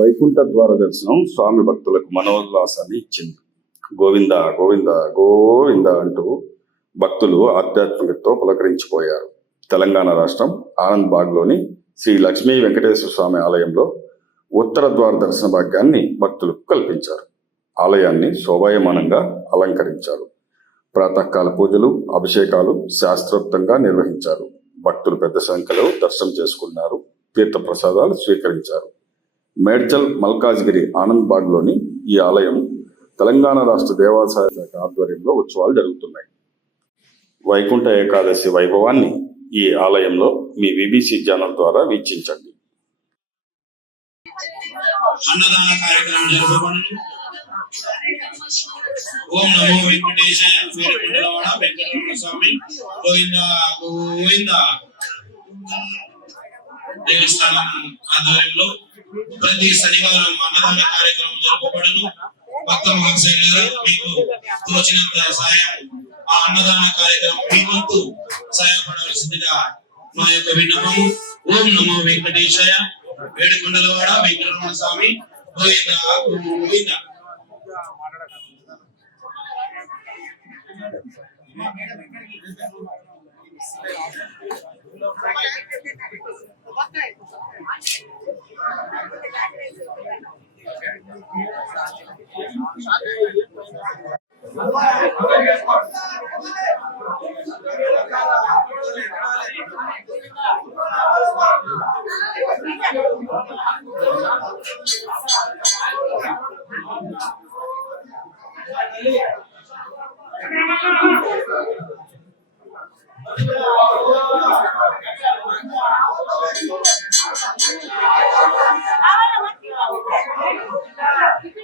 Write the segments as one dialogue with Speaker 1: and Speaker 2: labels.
Speaker 1: వైకుంఠ ద్వార దర్శనం స్వామి భక్తులకు మనోల్లాసాన్ని ఇచ్చింది. గోవింద గోవింద గోవింద అంటూ భక్తులు ఆధ్యాత్మికతో పులకరించిపోయారు. తెలంగాణ రాష్ట్రం ఆనంద్ బాగ్లోని శ్రీ లక్ష్మీ వెంకటేశ్వర స్వామి ఆలయంలో ఉత్తర ద్వార దర్శన భాగ్యాన్ని భక్తులకు కల్పించారు. ఆలయాన్ని శోభాయమానంగా అలంకరించారు. ప్రాతకాల పూజలు అభిషేకాలు శాస్త్రోక్తంగా నిర్వహించారు. భక్తులు పెద్ద సంఖ్యలో దర్శనం చేసుకున్నారు. తీర్థ ప్రసాదాలు స్వీకరించారు. మేడ్చల్ మల్కాజ్గిరి ఆనంద్బాగ్లోని ఈ ఆలయం తెలంగాణ రాష్ట్ర దేవాదాయ శాఖ ఆధ్వర్యంలో ఉత్సవాలు జరుగుతున్నాయి. వైకుంఠ ఏకాదశి వైభవాన్ని ఈ ఆలయంలో మీ బీబీసీ ఛానల్ ద్వారా వీక్షించండి.
Speaker 2: అన్నదాన కార్యక్రమం జరపబడును ఓం నమో వెంకటేశాయ వీరకుండలవాడ వెంకటరమణ స్వామి గోవింద గోవింద దేవస్థానం ఆధ్వర్యంలో ప్రతి శనివారం అన్నదాన కార్యక్రమం జరపబడును భక్త మహాశయ మీకు తోచినంత సాయం ఆ అన్నదాన కార్యక్రమం మీ వంతు సహాయపడవలసిందిగా మా యొక్క విన్నపము ఓం నమో వెంకటేశాయ. వేడుకొండలవాడ వెంకటరమణ స్వామి Govinda Govinda.
Speaker 3: I want to let you go.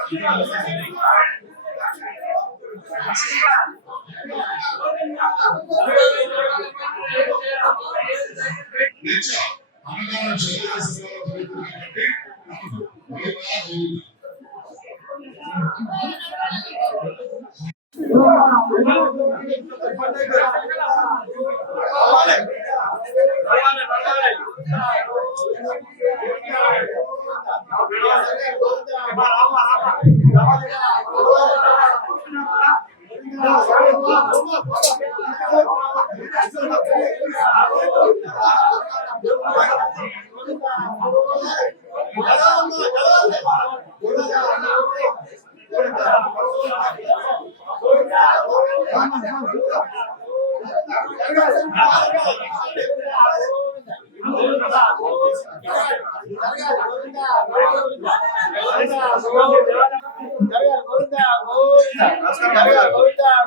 Speaker 3: అనుదానం చేయవలసిన Thank you. Gracias.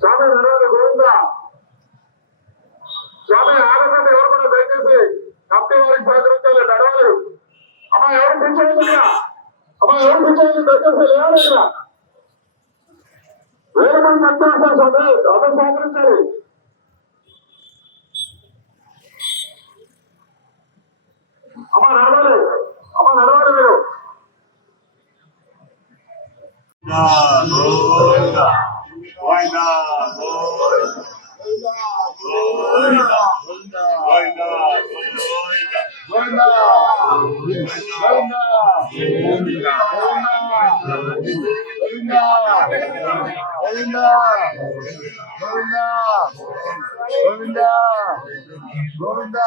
Speaker 4: స్వామి నడవాలి గోవింద. స్వామి ఆగండి ఎవరు కూడా దయచేసి కమిటీ వారికి సహకరించాలి నడవాలి. అమ్మా ఎవరు కూర్చోండి అమ్మా ఎవరు కూర్చోండి దయచేసి లేవాలి వేరే మంది మంత్రులు సార్ అందరూ సహకరించాలి. అమ్మా నడవాలి. Govinda! Govinda!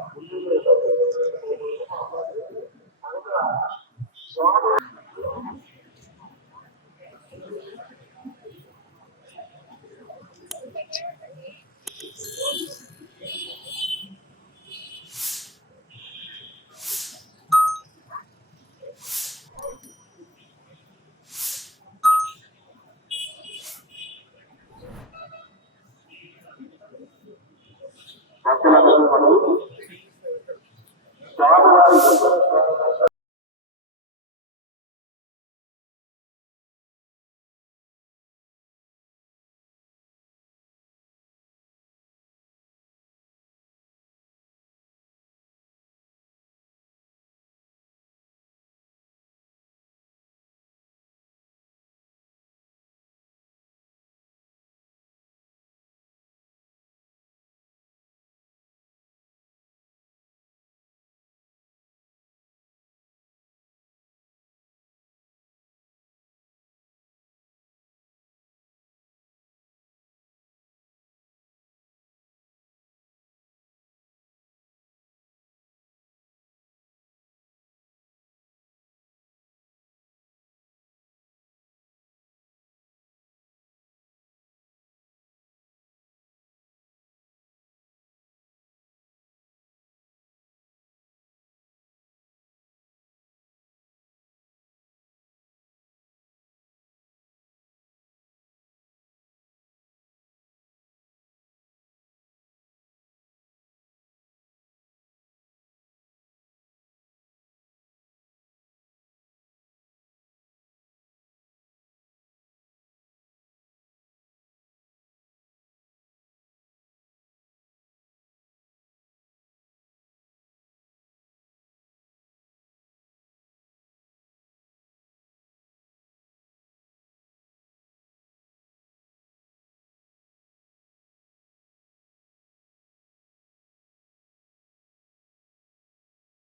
Speaker 3: hatırlamışım bakayım.